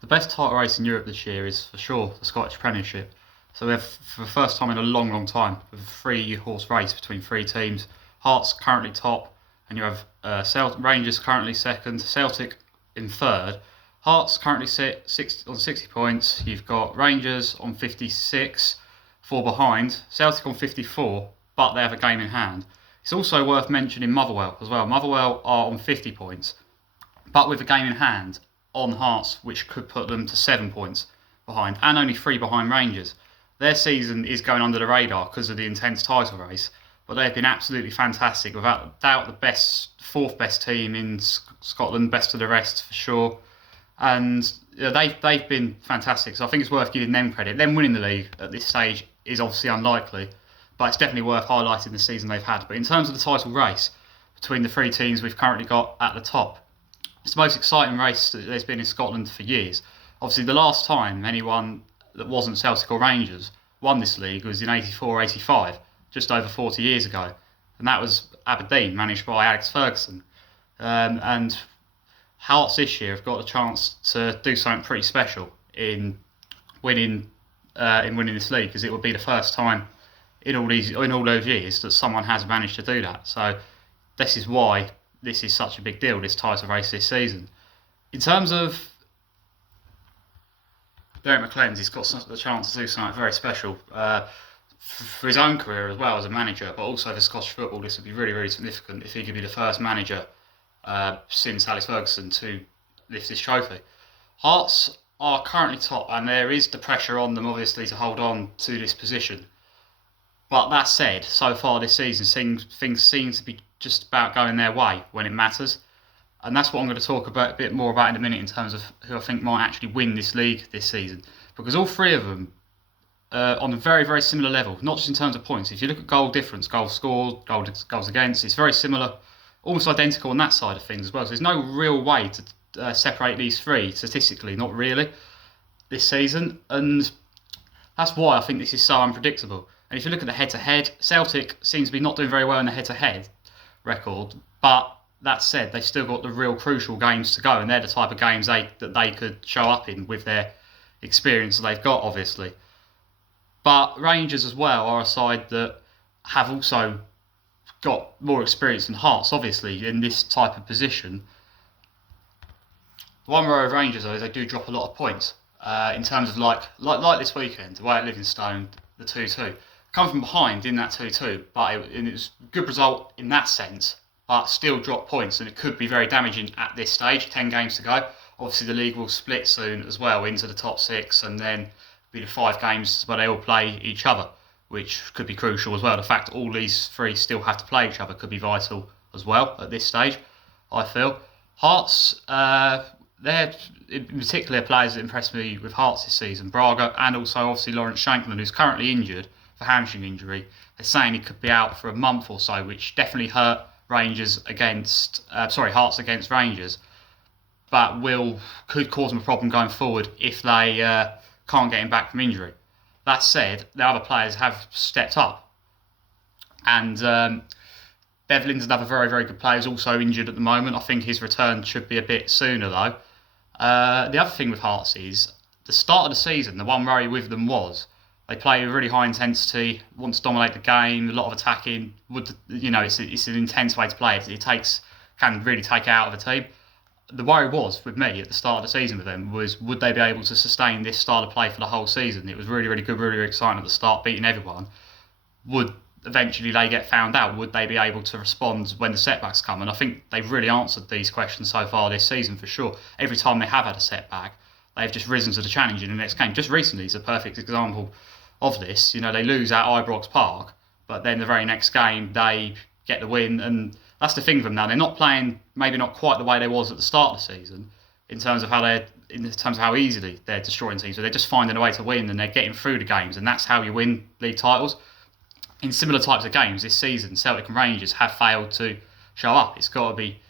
The best title race in Europe this year is for sure the Scottish Premiership. So we have, for the first time in a long, long time, with a three-horse race between three teams. Hearts currently top, and you have Rangers currently second, Celtic in third. Hearts currently sit on 60 points. You've got Rangers on 56, four behind. Celtic on 54, but they have a game in hand. It's also worth mentioning Motherwell as well. Motherwell are on 50 points, but with a game in hand on Hearts, which could put them to 7 points behind, and only three behind Rangers. Their season is going under the radar because of the intense title race, but they've been absolutely fantastic. Without doubt, the fourth best team in Scotland, best of the rest for sure. And they've been fantastic. So I think it's worth giving them credit. Them winning the league at this stage is obviously unlikely, but it's definitely worth highlighting the season they've had. But in terms of the title race between the three teams we've currently got at the top, it's the most exciting race that there's been in Scotland for years. Obviously, the last time anyone that wasn't Celtic or Rangers won this league was in 84-85, just over 40 years ago. And that was Aberdeen, managed by Alex Ferguson. And Hearts this year have got a chance to do something pretty special in winning this league, because it would be the first time in all those years that someone has managed to do that. So this is why this is such a big deal, this title race this season. In terms of Derek McLean's, he's got the chance to do something very special for his own career as well as a manager, but also for Scottish football. This would be really, really significant if he could be the first manager since Alex Ferguson to lift this trophy. Hearts are currently top, and there is the pressure on them, obviously, to hold on to this position. But that said, so far this season, things seem to be just about going their way when it matters. And that's what I'm going to talk about a bit more about in a minute in terms of who I think might actually win this league this season. Because all three of them are on a very, very similar level, not just in terms of points. If you look at goal difference, goals scored, goals against, it's very similar, almost identical on that side of things as well. So there's no real way to separate these three statistically, not really, this season. And that's why I think this is so unpredictable. And if you look at the head-to-head, Celtic seems to be not doing very well in the head-to-head record. But that said, they've still got the real crucial games to go, and they're the type of games that they could show up in with their experience that they've got, obviously. But Rangers as well are a side that have also got more experience than Hearts, obviously, in this type of position. The one row of Rangers, though, is they do drop a lot of points in terms of like this weekend, away at Livingstone, the 2-2. Come from behind in that 2-2, but it was a good result in that sense, but still drop points, and it could be very damaging at this stage, 10 games to go. Obviously the league will split soon as well into the top six, and then be the 5 games where they all play each other, which could be crucial as well. The fact that all these three still have to play each other could be vital as well at this stage, I feel. Hearts, they're in particular players that impressed me with Hearts this season, Braga, and also obviously Lawrence Shankland, who's currently injured for hamstring injury. They're saying he could be out for a month or so, which definitely hurt Hearts against Rangers, but could cause them a problem going forward if they can't get him back from injury. That said, the other players have stepped up, and Devlin's another very, very good player, who's also injured at the moment. I think his return should be a bit sooner though. The other thing with Hearts is the start of the season, the one worry with them was they play with really high intensity, want to dominate the game, a lot of attacking. It's an intense way to play. It can really take it out of a team. The worry was, with me, at the start of the season with them, was would they be able to sustain this style of play for the whole season? It was really, really good, really, really exciting at the start, beating everyone. Would eventually they get found out? Would they be able to respond when the setbacks come? And I think they've really answered these questions so far this season for sure. Every time they have had a setback, they've just risen to the challenge in the next game. Just recently is a perfect example of this. They lose at Ibrox Park, but then the very next game they get the win, and that's the thing with them now. They're not playing, maybe not quite the way they was at the start of the season, in terms of how easily they're destroying teams. So they're just finding a way to win, and they're getting through the games, and that's how you win league titles. In similar types of games this season, Celtic and Rangers have failed to show up. It's got to be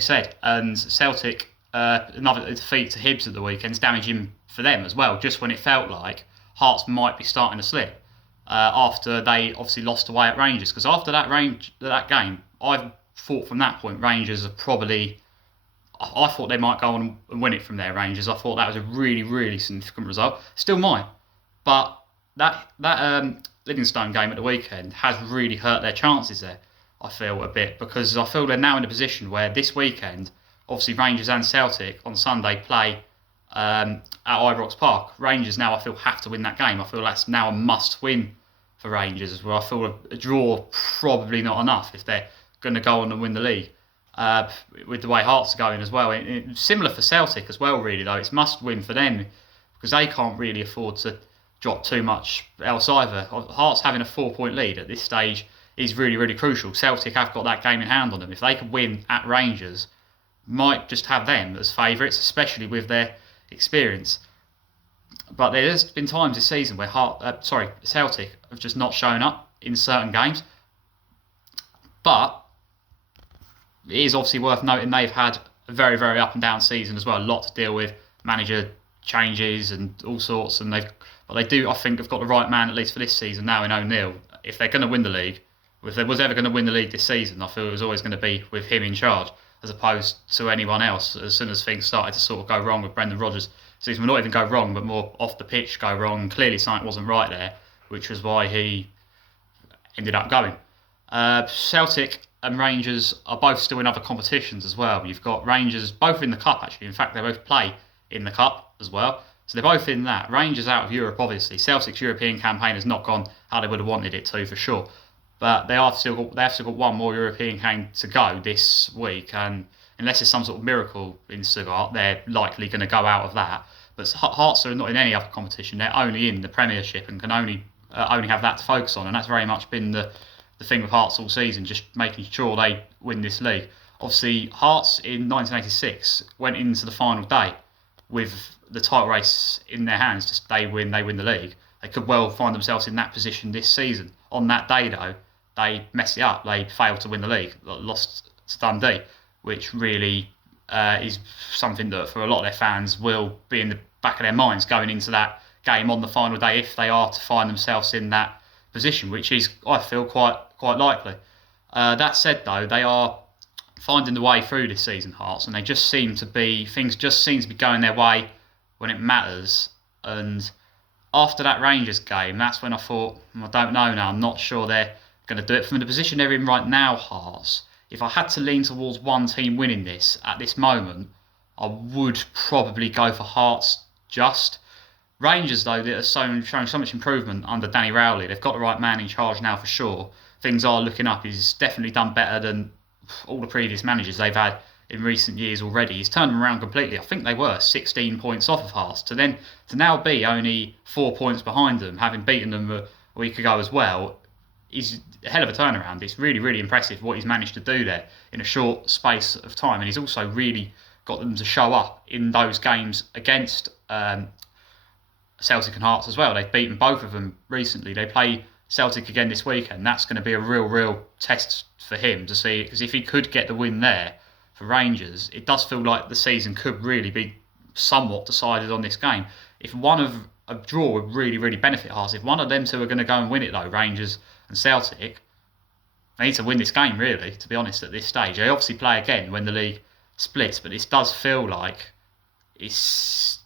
said. And Celtic, another defeat to Hibs at the weekend is damaging for them as well. Just when it felt like Hearts might be starting to slip after they obviously lost away at Rangers. Because after that game, I thought from that point Rangers are probably I thought they might go on and win it from their Rangers. I thought that was a really, really significant result. Still might, but that Livingstone game at the weekend has really hurt their chances there. I feel a bit because I feel they're now in a position where this weekend, obviously Rangers and Celtic on Sunday play at Ibrox Park. Rangers now I feel have to win that game. I feel that's now a must win for Rangers. Where I feel a draw probably not enough if they're going to go on and win the league. With the way Hearts are going as well. Similar for Celtic as well, really, though. It's must win for them because they can't really afford to drop too much else either. Hearts having a 4-point lead at this stage is really, really crucial. Celtic have got that game in hand on them. If they can win at Rangers, might just have them as favourites, especially with their experience. But there's been times this season where Celtic have just not shown up in certain games. But it is obviously worth noting they've had a very, very up and down season as well. A lot to deal with, manager changes and all sorts. But they do, I think, have got the right man at least for this season now in O'Neill. If they're going to win the league, if they was ever going to win the league this season, I feel it was always going to be with him in charge as opposed to anyone else. As soon as things started to sort of go wrong with Brendan Rodgers' season, well, not even go wrong, but more off the pitch go wrong. Clearly, something wasn't right there, which was why he ended up going. Celtic and Rangers are both still in other competitions as well. You've got Rangers both in the Cup, actually. In fact, they both play in the Cup as well. So they're both in that. Rangers out of Europe, obviously. Celtic's European campaign has not gone how they would have wanted it to, for sure. But they have still got one more European game to go this week. And unless there's some sort of miracle in Stuttgart, they're likely going to go out of that. But Hearts are not in any other competition. They're only in the Premiership and can only have that to focus on. And that's very much been the thing with Hearts all season, just making sure they win this league. Obviously, Hearts in 1986 went into the final day with the title race in their hands. Just they win the league. They could well find themselves in that position this season. On that day, though, they messed it up. They failed to win the league, lost to Dundee, which really is something that for a lot of their fans will be in the back of their minds going into that game on the final day if they are to find themselves in that position, which is, I feel, quite likely. That said, though, they are finding the way through this season, Hearts, and things just seem to be going their way when it matters. And after that Rangers game, that's when I thought, I don't know now, I'm not sure they're going to do it. From the position they're in right now, Hearts, if I had to lean towards one team winning this at this moment, I would probably go for Hearts just. Rangers, though, that are showing so much improvement under Danny Rowley. They've got the right man in charge now for sure. Things are looking up. He's definitely done better than all the previous managers they've had in recent years already. He's turned them around completely. I think they were 16 points off of Hearts to now be only 4 points behind them, having beaten them a week ago as well, is a hell of a turnaround. It's really, really impressive what he's managed to do there in a short space of time. And he's also really got them to show up in those games against Celtic and Hearts as well. They've beaten both of them recently. They play Celtic again this weekend. That's going to be a real test for him to see, because if he could get the win there for Rangers, it does feel like the season could really be somewhat decided on this game. If a draw would really benefit Hearts. If one of them two are going to go and win it though, Rangers and Celtic, they need to win this game really, to be honest, at this stage. They obviously play again when the league splits, but this does feel like it's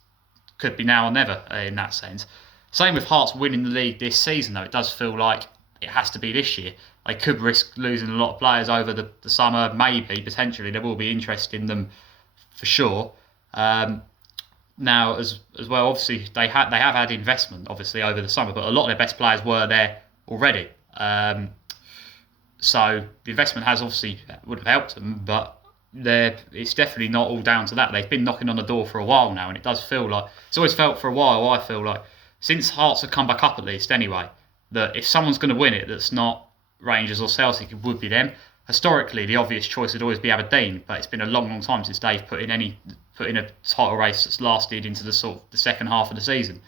could be now or never in that sense. Same with Hearts winning the league this season though. It does feel like it has to be this year. They could risk losing a lot of players over the summer, maybe, potentially. There will be interest in them for sure. Now, as well, obviously, they have had investment, obviously, over the summer, but a lot of their best players were there already. So the investment would have helped them, but it's definitely not all down to that. They've been knocking on the door for a while now, and it does feel like, it's always felt for a while, I feel like, since Hearts have come back up at least anyway, that if someone's going to win it that's not Rangers or Celtic, it would be them. Historically, the obvious choice would always be Aberdeen, but it's been a long time since they've put in a title race that's lasted into the second half of the season.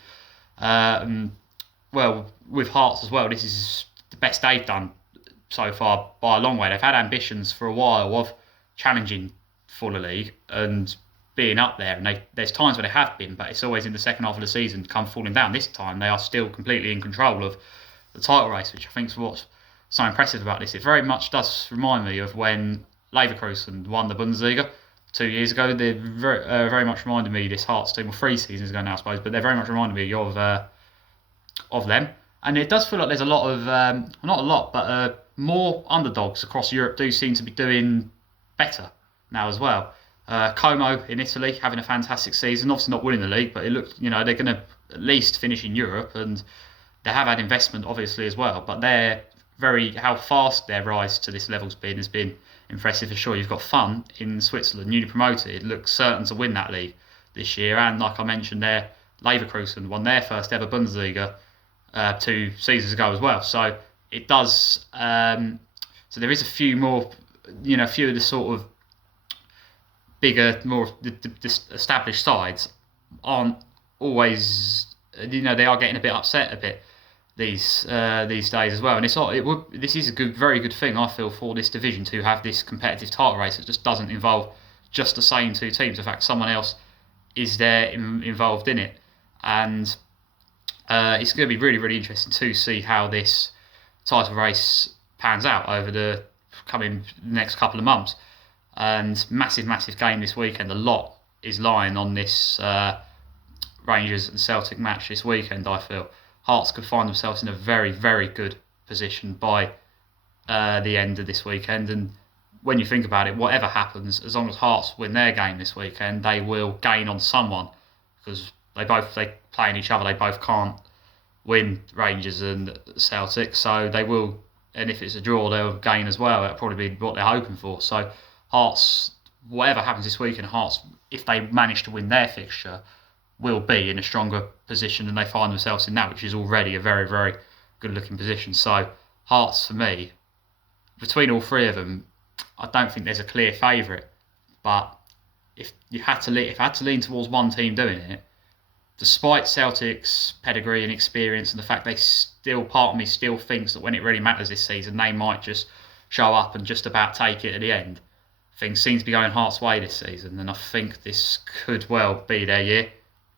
Well, with Hearts as well, this is the best they've done so far by a long way. They've had ambitions for a while of challenging for the league and being up there, and there's times where they have been, but it's always in the second half of the season come falling down. This time they are still completely in control of the title race, which I think is what's so impressive about this. It very much does remind me of when Leverkusen won the Bundesliga 2 years ago. They very much reminded me, this Hearts team, well, 3 seasons ago now, I suppose, but they're very much reminded me of them. And it does feel like there's a lot of, not a lot, but more underdogs across Europe do seem to be doing better now as well. Como in Italy having a fantastic season, obviously not winning the league, but it looks, they're going to at least finish in Europe, and they have had investment obviously as well. But how fast their rise to this level's been has been impressive for sure. You've got Fun in Switzerland, newly promoted, looks certain to win that league this year, and like I mentioned, their Leverkusen won their first ever Bundesliga 2 seasons ago as well. So it does. So there is a few more, a few of the sort of bigger, more established sides aren't always, they are getting a bit upset a bit these days as well. And this is a very good thing, I feel, for this division to have this competitive title race that just doesn't involve just the same two teams. In fact, someone else is there involved in it, and it's going to be really, really interesting to see how this title race pans out over the next couple of months. And massive game this weekend. A lot is lying on this Rangers and Celtic match this weekend, I feel. Hearts could find themselves in a very, very good position by the end of this weekend. And when you think about it, whatever happens, as long as Hearts win their game this weekend, they will gain on someone, because they playing each other. They both can't win, Rangers and Celtic, so they will. And if it's a draw, they'll gain as well. That'll probably be what they're hoping for. So Hearts, whatever happens this weekend, Hearts, if they manage to win their fixture, will be in a stronger position than they find themselves in now, which is already a very, very good-looking position. So Hearts, for me, between all three of them, I don't think there's a clear favourite. But if I had to lean towards one team doing it, despite Celtic's pedigree and experience and the fact part of me still thinks that when it really matters this season, they might just show up and just about take it at the end. Things seem to be going Hearts' way this season, and I think this could well be their year.